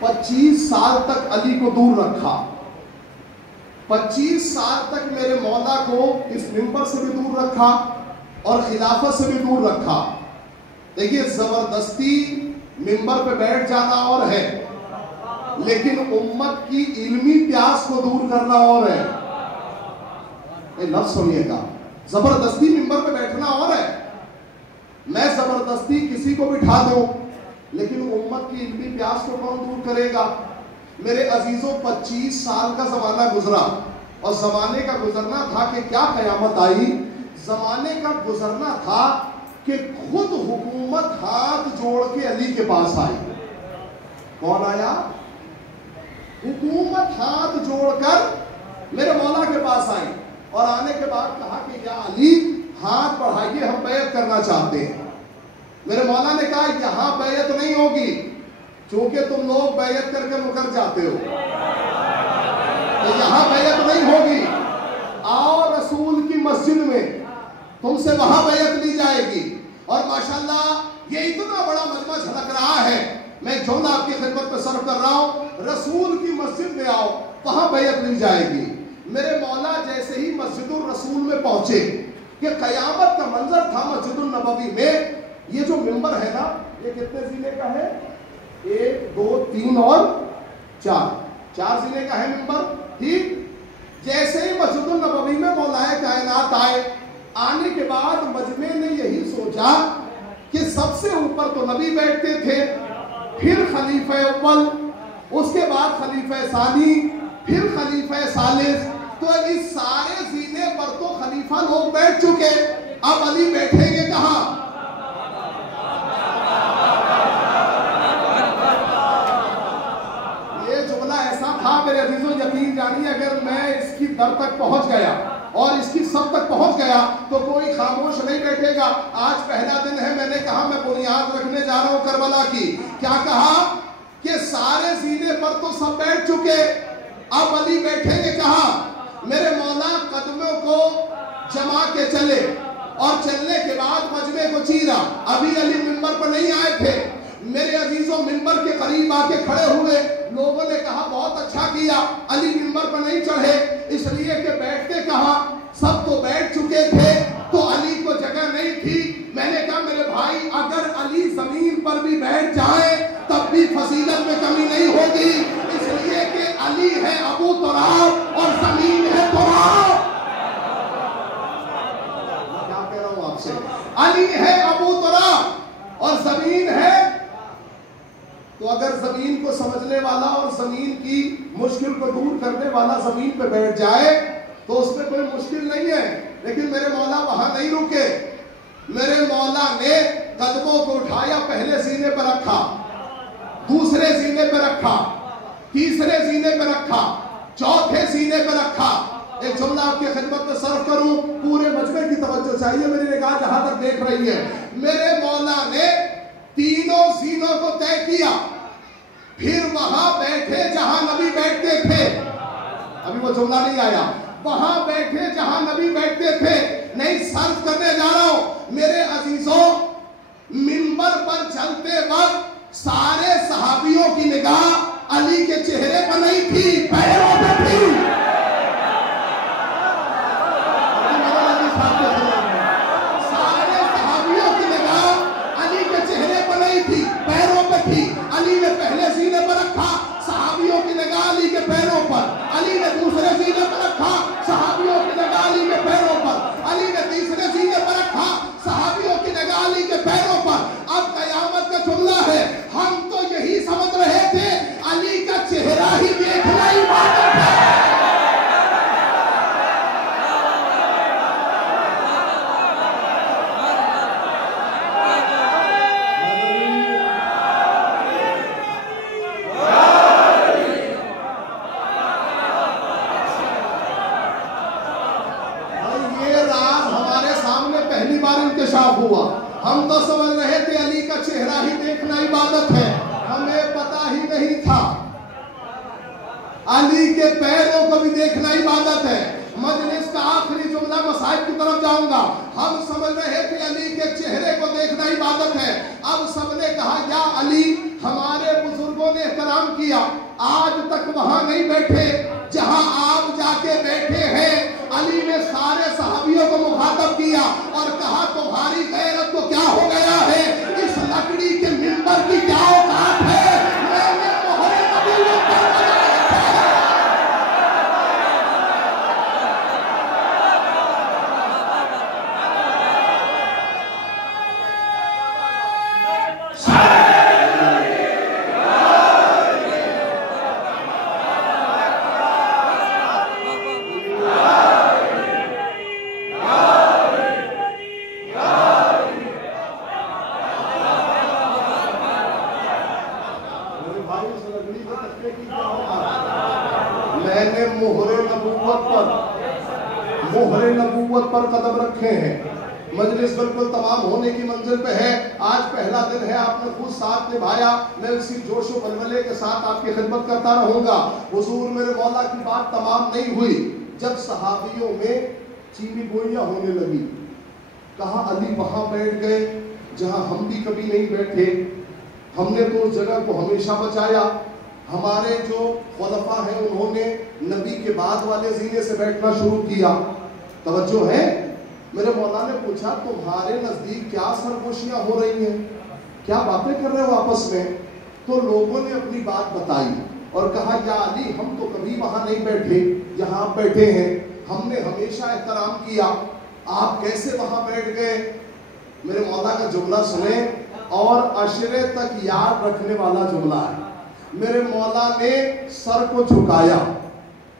25 سال تک علی کو دور رکھا، 25 سال تک میرے مولا کو اس منبر سے بھی دور رکھا اور خلافت سے بھی دور رکھا۔ دیکھیے زبردستی منبر پہ بیٹھ جانا اور ہے، لیکن امت کی علمی پیاس کو دور کرنا اور ہے۔ لفظ سنیے گا، زبردستی منبر پہ بیٹھنا اور ہے۔ میں زبردستی کسی کو بٹھا دوں، لیکن امت کی علمی پیاس کو کون دور کرے گا؟ میرے عزیزوں 25 سال کا زمانہ گزرا، اور زمانے کا گزرنا تھا کہ کیا قیامت آئی؟ زمانے کا گزرنا تھا کہ خود حکومت ہاتھ جوڑ کے علی کے پاس آئی۔ کون آیا؟ حکومت ہاتھ جوڑ کر میرے مولا کے پاس آئی، اور آنے کے بعد کہا کہ یا علی ہاتھ بڑھائیے، ہم بیعت کرنا چاہتے ہیں۔ میرے مولا نے کہا یہاں بیعت نہیں ہوگی، چونکہ تم لوگ بیعت کر کے مکر جاتے ہو، تو یہاں بیعت نہیں ہوگی۔ آؤ رسول کی مسجد میں، تم سے وہاں بیعت لی جائے گی۔ اور ماشاءاللہ یہ اتنا بڑا مجمع جھلک رہا ہے میں ایک جملہ آپ کی خدمت میں صرف کر رہا ہوں، رسول کی مسجد میں آؤ، وہاں بیعت لی جائے گی۔ میرے مولا جیسے ہی مسجد الرسول میں پہنچے کہ قیامت کا منظر تھا مسجد النبوی میں، یہ جو ممبر ہے نا، یہ کتنے زینے کا ہے؟ 1 2 3 اور 4 زینے کا ہے ممبر، ٹھیک؟ جیسے ہی مسجد النبوی میں مولا کائنات آئے، آنے کے بعد مجمع نے یہی سوچا کہ سب سے اوپر تو نبی بیٹھتے تھے، پھر خلیفہ اول، اس کے بعد خلیفہ ثانی، پھر خلیفہ ثالث، تو اس سارے زینے پر تو خلیفہ لوگ بیٹھ چکے، اب علی بیٹھیں گے کہاں؟ یہ جملہ ایسا تھا میرے عزیزوں، یقین جانیے اگر میں اس کی در تک پہنچ گیا اور اس کی سب تک پہنچ گیا تو کوئی خاموش نہیں بیٹھے گا۔ آج پہلا دن ہے، میں نے کہا میں بنیاد رکھنے جا رہا ہوں کربلا کی، کیا کہا کہ سارے زینے پر تو سب بیٹھ چکے، اب علی بیٹھیں گے کہاں؟ میرے مولا قدموں کو جما کے چلے اور چلنے کے بعد مجمع کو چیرا، ابھی علی منبر پر نہیں آئے تھے۔ میرے عزیزوں منبر کے قریب آ کے کھڑے ہوئے، لوگوں نے کہا بہت اچھا کیا، علی منبر پر نہیں چڑھے، اس لیے کہ بیٹھتے کہاں، سب تو بیٹھ چکے تھے تو علی کو جگہ نہیں تھی۔ میں نے کہا میرے بھائی اگر علی زمین پر بھی بیٹھ جائے تب بھی فضیلت میں کمی نہیں ہوگی، اس لیے کہ علی ہے ابو تراب اور زمین ہے تراب۔ کیا کہہ رہا ہوں آپ سے؟ علی ہے ابو تراب اور زمین ہے، تو اگر زمین کو سمجھنے والا اور زمین کی مشکل کو دور کرنے والا زمین پہ بیٹھ جائے تو اس میں کوئی مشکل نہیں ہے، لیکن میرے مولا وہاں نہیں رکے۔ میرے مولا نے قدموں کو اٹھایا، پہلے زینے پر رکھا، دوسرے زینے پہ رکھا، تیسرے زینے پہ رکھا، چوتھے زینے پہ رکھا۔ ایک جملہ آپ کی خدمت میں صرف کروں، پورے مجمع کی توجہ چاہیے، میری نگاہ جہاں تک دیکھ رہی ہے۔ میرے مولا نے تینوں زینوں کو طے کیا، پھر وہاں بیٹھے جہاں نبی بیٹھتے تھے، ابھی وہ جملہ نہیں آیا، وہاں بیٹھے جہاں نبی بیٹھتے تھے۔ نہیں صرف کرنے جا رہا ہوں میرے عزیزوں، منبر پر چلتے وقت سارے صحابیوں کی نگاہ علی کے چہرے پر نہیں تھی، پیروں پہ تھی۔ سارے صحابیوں کی نگاہ علی کے چہرے پر نہیں تھی، پیروں پہ تھی۔ علی نے پہلے زینے پر رکھا، صحابیوں کی نگاہ علی کے پیروں پر، علی نے دوسرے زینے پر رکھا، صحابیوں کی نگاہ علی کے پیروں پر، علی نے تیسرے زینے پر رکھا، صحابیوں کی نگاہ علی کے پیروں پر۔ اب قیامت کا جملہ ہے، ہم تو یہی سمجھ رہے تھے علی کا چہرہ ہی دیکھنا عبادت ہے۔ ہوا ہم تو سمجھ رہے تھے علی کا چہرہ ہی دیکھنا عبادت ہے، ہمیں پتا ہی نہیں تھا علی کے پیروں کو بھی دیکھنا عبادت ہے۔ مجلس کا آخری جملہ مصائب کی طرف جاؤں گا، ہم سمجھ رہے تھے علی کے چہرے کو دیکھنا عبادت ہے، اب سب نے کہا یا علی، ہمارے بزرگوں نے احترام کیا، آج تک وہاں نہیں بیٹھے جہاں آپ جا کے بیٹھے ہیں۔ علی نے سارے صحابیوں کو مخاطب کیا اور کہا تمہاری غیرت کو کیا ہو گیا ہے، اس لکڑی کے منبر کی کیا اوقات ہے، میں نے مہر نبوت پر لگا رکھا ہے۔ میں نے مہر نبوت پر قدم رکھے ہیں۔ مجلس بالکل تمام ہونے کی منزل پہ ہے، آج پہلا دن ہے، آپ نے خود ساتھ نبھایا، میں اسی جوش و بلبلے کے ساتھ آپ کی خدمت کرتا رہوں گا۔ حضور میرے مولا کی بات تمام نہیں ہوئی، جب صحابیوں میں چینی گوئیاں ہونے لگی، کہا علی وہاں بیٹھ گئے جہاں ہم بھی کبھی نہیں بیٹھے، ہم نے تو اس جگہ کو ہمیشہ بچایا. ہمارے جو خلفاء ہیں انہوں نے نبی کے بعد والے زینے سے بیٹھنا شروع کیا. توجہ ہے. میرے مولا نے پوچھا تمہارے نزدیک کیا سرگوشیاں ہو رہی ہیں, کیا باتیں کر رہے ہو آپس میں؟ تو لوگوں نے اپنی بات بتائی اور کہا یا علی ہم تو کبھی وہاں نہیں بیٹھے, یہاں بیٹھے ہیں, ہم نے ہمیشہ احترام کیا, آپ کیسے وہاں بیٹھ گئے؟ میرے مولا کا جملہ سنیں, اور عشرے تک یاد رکھنے والا جملہ ہے. میرے مولا نے سر کو جھکایا,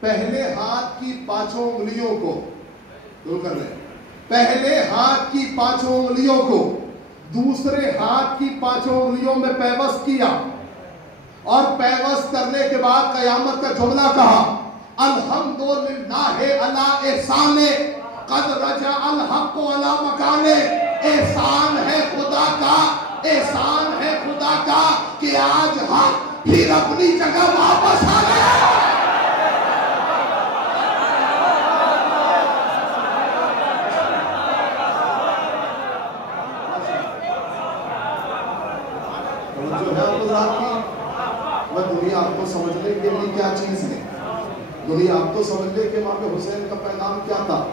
پہلے ہاتھ کی 5 انگلیوں کو دور کر رہے, پہلے ہاتھ کی 5 انگلیوں کو دوسرے ہاتھ کی 5 انگلیوں میں پیوست کیا, اور پیوست کرنے کے بعد قیامت کا جملہ کہا الحمدللہ علی احسان قد رجع الحق علی مکانے. احسان ہے خدا کا, احسان ہے خدا کا کہ آج حق پھر اپنی جگہ واپس آ گیا. میں دنیا آپ کو سمجھنے کے لیے کیا چیز ہے, دنیا آپ کو سمجھ لے کہ امام حسین کا پیغام کیا تھا.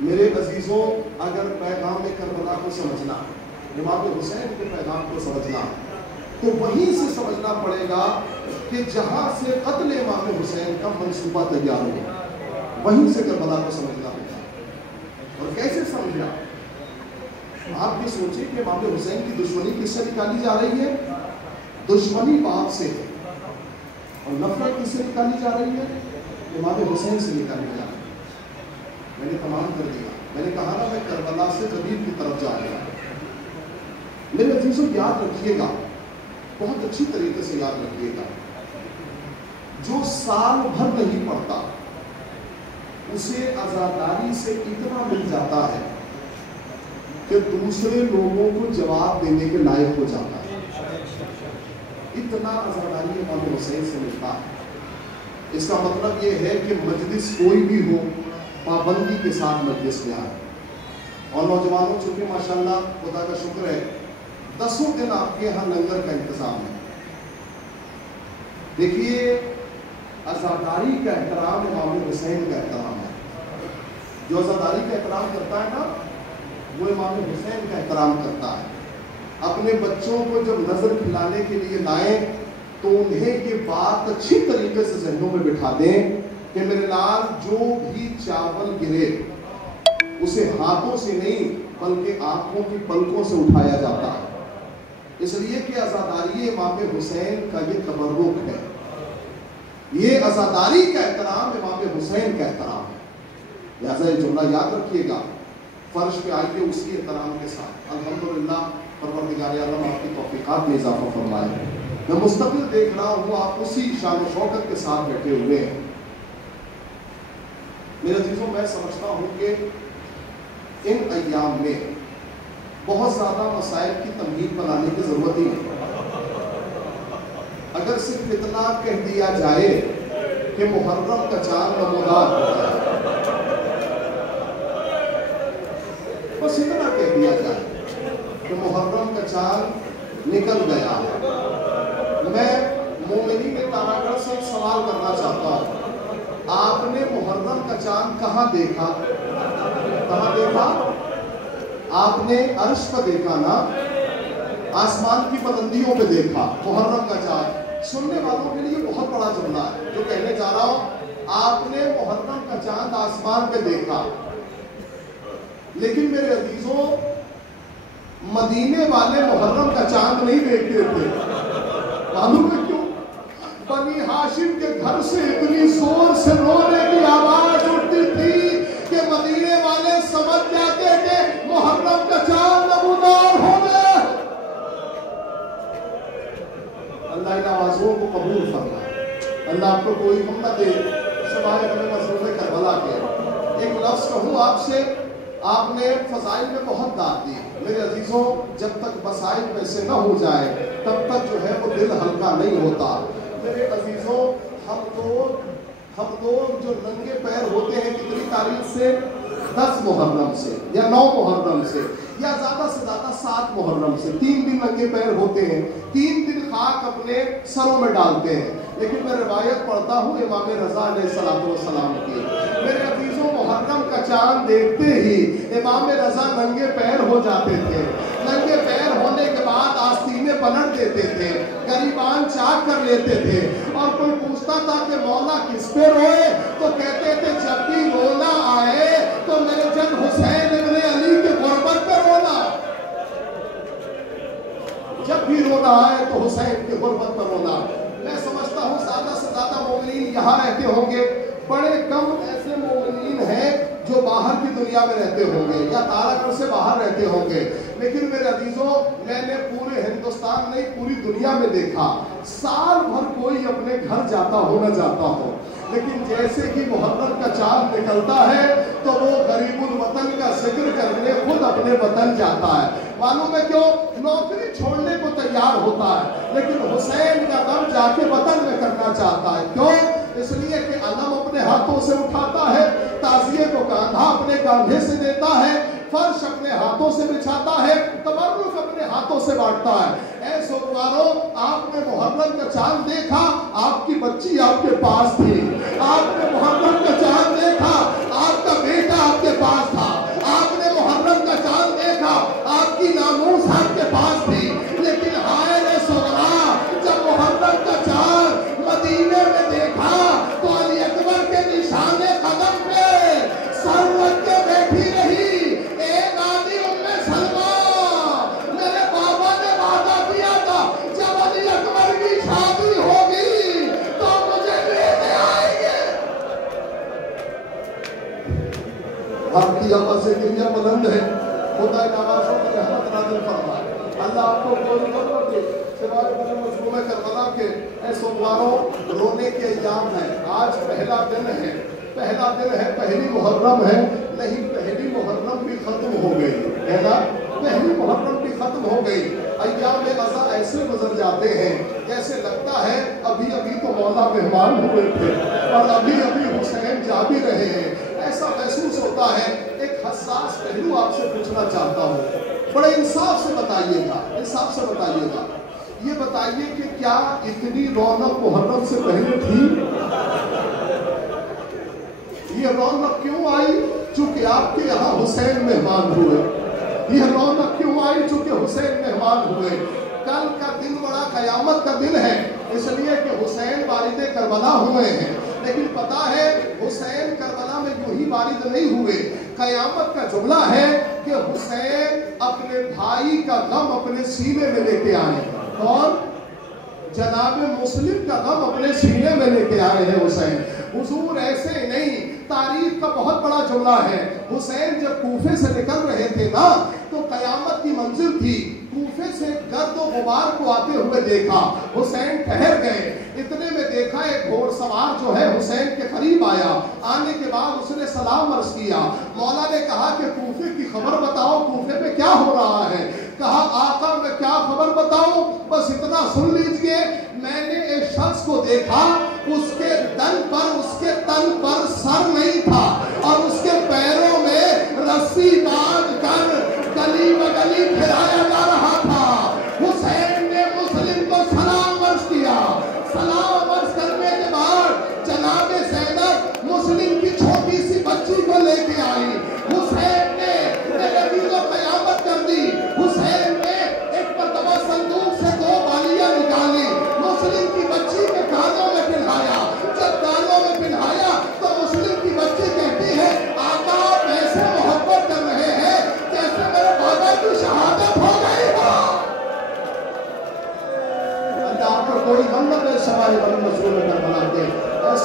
میرے عزیزوں, اگر پیغام کربلا کو سمجھنا, امام حسین کے پیغام کو سمجھنا, تو وہیں سے سمجھنا پڑے گا کہ جہاں سے قتل امام حسین کا منصوبہ تیار ہوا, وہیں سے کربلا کو سمجھنا ہوگا. اور کیسے سمجھا؟ آپ بھی سوچیں کہ امام حسین کی دشمنی کس سے نکالی جا رہی ہے؟ دشمنی باپ سے ہے, اور نفرت کس سے نکالی جا رہی ہے؟ امام حسین سے نکالی جا رہی ہے. میں نے تمام کر دیا, میں نے کہا نا میں کربلا سے جدید کی طرف جا رہا ہوں. میرے عزیزوں یاد رکھیے گا, بہت اچھی طریقے سے یاد رکھیے گا, جو سال بھر نہیں پڑھتا اسے عزاداری سے اتنا مل جاتا ہے کہ دوسرے لوگوں کو جواب دینے کے لائق ہو جاتا ہے. اتنا عزاداری امام حسین سے ملتا ہے. اس کا مطلب یہ ہے کہ مجلس کوئی بھی ہو, پابندی کے ساتھ مجلس میں آئے. اور نوجوانوں, چونکہ ماشاءاللہ خدا کا شکر ہے 10 دن آپ کے یہاں لنگر کا انتظام ہے. دیکھیے, عزاداری کا احترام امام حسین کا احترام ہے. جو عزاداری کا احترام کرتا ہے نا, وہ امام حسین کا احترام کرتا ہے. اپنے بچوں کو جب نظر کھلانے کے لیے لائیں تو انہیں یہ بات اچھی طریقے سے ذہنوں میں بٹھا دیں کہ میرے لال جو بھی چاول گرے اسے ہاتھوں سے نہیں بلکہ آنکھوں کی پلکوں سے اٹھایا جاتا ہے. اس لیے کہ عزاداری امام حسین کا یہ تبرک ہے, یہ عزاداری کا احترام امام حسین کا احترام ہے. لہذا یہ جملہ یاد رکھیے گا, فرش پہ آئیے اس کے احترام کے ساتھ. الحمدللہ پروردگار عالم آپ کی توفیقات میں اضافہ فرمائے. میں مستقل دیکھ رہا ہوں آپ اسی شان و شوکت کے ساتھ بیٹھے ہوئے ہیں. میرے عزیزوں, میں سمجھتا ہوں کہ ان ایام میں بہت زیادہ مسائل کی تمہید بنانے کی ضرورت ہی نہیں. اگر صرف اتنا کہہ دیا جائے کہ محرم کا چاند نمودار ہوتا ہے, بس اتنا کہہ دیا جائے کہ محرم کا چاند نکل گیا ہے. میں مومنی کے تارا گڑھ سے ایک سوال کرنا چاہتا ہوں. آپ نے محرم کا چاند کہاں دیکھا؟ کہاں دیکھا؟ آپ نے عرش پر دیکھا نا, آسمان کی بلندیوں پہ دیکھا محرم کا چاند. سننے والوں کے لیے بہت بڑا جملہ ہے جو کہنے جا رہا ہوں. آپ نے محرم کا چاند آسمان پہ دیکھا, لیکن میرے عزیزوں مدینے والے محرم کا چاند نہیں دیکھتے تھے. معلوم ہے کیوں؟ بنی ہاشم کے گھر سے اتنی زور سے رونے کی آواز اٹھتی تھی کہ مدینے والے سمجھ جاتے کہ محرم کا چاند نمودار ہو گیا. اللہ ان آوازوں کو قبول فرمائے. اللہ آپ کو کوئی غم نہ دے سوائے اپنے مظلوم کربلا کے. ایک لفظ کہوں آپ سے, آپ نے فضائل میں بہت داد دی. میرے عزیزوں, جب تک مسائل ویسے نہ ہو جائے تب تک جو ہے وہ دل ہلکا نہیں ہوتا. میرے عزیزوں, ہم لوگ جو ننگے پیر ہوتے ہیں کتنی تاریخ سے؟ 10 محرم سے یا 9 محرم سے. یا زیادہ سے زیادہ 7 محرم سے 3 دن ننگے پیر ہوتے ہیں, 3 دن خاک اپنے سروں میں ڈالتے ہیں. لیکن میں روایت پڑھتا ہوں امام رضا علیہ السلام کی. میرے عزیزوں, محرم کا چاند دیکھتے ہی امام رضا ننگے پیر ہو جاتے تھے. ننگے پیر ہونے کے بعد آستینے پلٹ دیتے تھے, گریبان چاک کر لیتے تھے, اور کوئی پوچھتا تھا کہ مولا کس پہ روئے, تو کہتے تھے جب بھی رونا آئے تو میرے جد حسین ابن علی کے غربت پہ رونا. جب بھی رونا آئے تو حسین کے غربت پر رونا. میں سمجھتا ہوں زیادہ سے زیادہ مومنین یہاں رہتے ہوں گے, بڑے کم ایسے مومنین ہیں جو باہر کی دنیا میں رہتے ہوں گے یا تارا گڑھ سے باہر رہتے ہوں گے. لیکن میرے عزیزوں, میں نے پورے ہندوستان نہیں پوری دنیا میں دیکھا سال بھر کوئی اپنے گھر جاتا ہو نہ جاتا ہو, لیکن جیسے ہی محرم کا چاند نکلتا ہے تو وہ غریب الوطن کا ذکر کرنے خود اپنے وطن جاتا ہے. معلوم ہے کیوں؟ نوکری چھوڑنے کو تیار ہوتا ہے, لیکن حسین کا غم جا کے وطن میں کرنا چاہتا ہے. کیوں؟ اس لیے کہ علم اپنے ہاتھوں سے اٹھاتا ہے, تعزیے کو کاندھا اپنے کاندھے سے دیتا ہے, فرش اپنے ہاتھوں سے بچھاتا ہے, تبرک اپنے ہاتھوں سے بانٹتا ہے. اے سوگوارو, آپ نے محرم کا چاند دیکھا, آپ کی بچی آپ کے پاس تھی. آپ نے محرم کا چاند دیکھا, آپ کا بیٹا آپ کے پاس تھا. آپ نے محرم کا چاند دیکھا, آپ کی ناموس آپ کے پاس تھی. لیکن ہائے رے سوگرا, جب محرم کا چاند مدینے میں دیکھا تو علی اکبر کے نشان قدم پہ سر رکھ کے بیٹھی رہی ایک آدھی ام سلمہ. میرے بابا نے وعدہ کیا تھا جب علی اکبر کی شادی ہوگی تو مجھے لینے آئیں گے. آپ کی آوازیں دنیا بلند ہے, خدا کی آوازوں پر رحمت نازل فرمائے. اللہ آپ کو قبول کرے. سوائے مظلوم کربلا کے اے سوگواروں, رونے کے ایام ہیں. آج پہلا دن ہے, پہلی محرم ہے. نہیں, پہلی محرم بھی ختم ہو گئی ہے نا, پہلی محرم بھی ختم ہو گئی. ایام غزا ایسے گزر جاتے ہیں جیسے لگتا ہے ابھی ابھی تو مولا مہمان ہوئے تھے اور ابھی ابھی حسین جا بھی رہے ہیں. ایسا محسوس ہوتا ہے. ایک حساس پہلو آپ سے پوچھنا چاہتا ہوں, بڑے انصاف سے بتائیے گا, یہ بتائیے کہ کیا اتنی رونق محرم سے پہلے تھی؟ یہ رونق کیوں آئی؟ چونکہ آپ کے یہاں حسین مہمان ہوئے. یہ رونق کیوں آئی؟ چونکہ حسین مہمان ہوئے. کل کا دن بڑا قیامت کا دن ہے, اس لیے کہ حسین والد کربلا ہوئے ہیں. لیکن پتا ہے حسین کربلا میں یوں ہی والد نہیں ہوئے. قیامت کا جملہ ہے کہ حسین اپنے بھائی کا غم اپنے سینے میں لے کے آئے. کون؟ جناب مسلم کا غم اپنے سینے میں لے کے آئے ہیں حسین. حضور ایسے ہی نہیں, تاریخ کا بہت بڑا جملہ ہے. حسین جب کوفے سے نکل رہے تھے نا تو قیامت کی منزل تھی. کوفے سے گرد و غبار کو آتے ہوئے دیکھا, حسین ٹھہر گئے. اتنے میں دیکھا ایک گھوڑ سوار جو ہے حسین کے قریب آیا. آنے کے بعد اس نے سلام عرض کیا. مولا نے کہا کہ کوفے کی خبر بتاؤ, کوفے میں کیا ہو رہا ہے؟ کہا آقا میں کیا خبر بتاؤں, بس اتنا سن لیجئے, میں نے ایک شخص کو دیکھا, اس کے تن پر سر نہیں تھا اور اس کے پیروں میں رسی باندھ کر گلی بگلی پھرایا جا رہا تھا. حسین نے مسلم کو سلام عرض کیا. سلام عرض کرنے کے بعد جناب زینب مسلم کی چھوٹی سی بچی کو لے کے آئی. حسین نے قیامت کر دی. حسین نے ایک مرتبہ صندوق سے 2 بالیاں نکالی, مسلم کی بچی کے کانوں میں پہنایا. جب کانوں میں پہنایا تو مسلم کی بچی کہتی ہے آقا آپ ایسے محبت کر رہے ہیں جیسے میرے بابا کی شہادت ہو گئی ہو. اللہ آپ کا کوئی منت ہے سوائے بن مظلوم کربلا کے. اے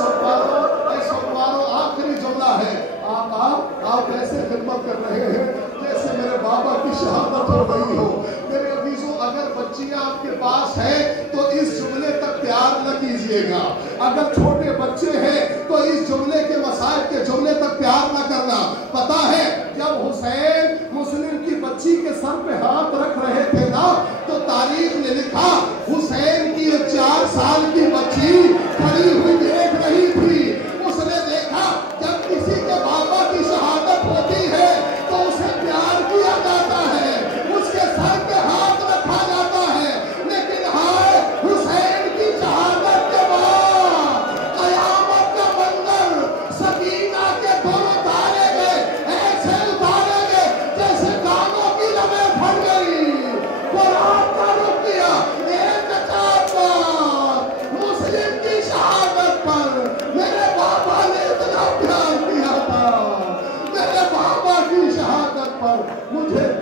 سوگوارو, آخری جملہ ہے, آقا آپ ایسے خدمت کر رہے ہیں جیسے میرے بابا کی شہادت ہو گئی ہو. میرے عزیزوں, اگر بچیاں آپ کے پاس ہیں تو اس جملے تک پیار نہ کیجیے گا. اگر چھوٹے بچے ہیں تو اس جملے کے مصائب کے جملے تک پیار نہ کرنا. پتا ہے جب حسین مسلم کی بچی کے سر پہ ہاتھ رکھ رہے تھے نا تو تاریخ نے لکھا حسین کی 4 سال کی بچی کھڑی ہوئی دیکھ رہی تھی. اس نے دیکھا جب کسی کے بابا کی شہادت ہوتی ہے تو اسے پیار کیا جاتا ہے.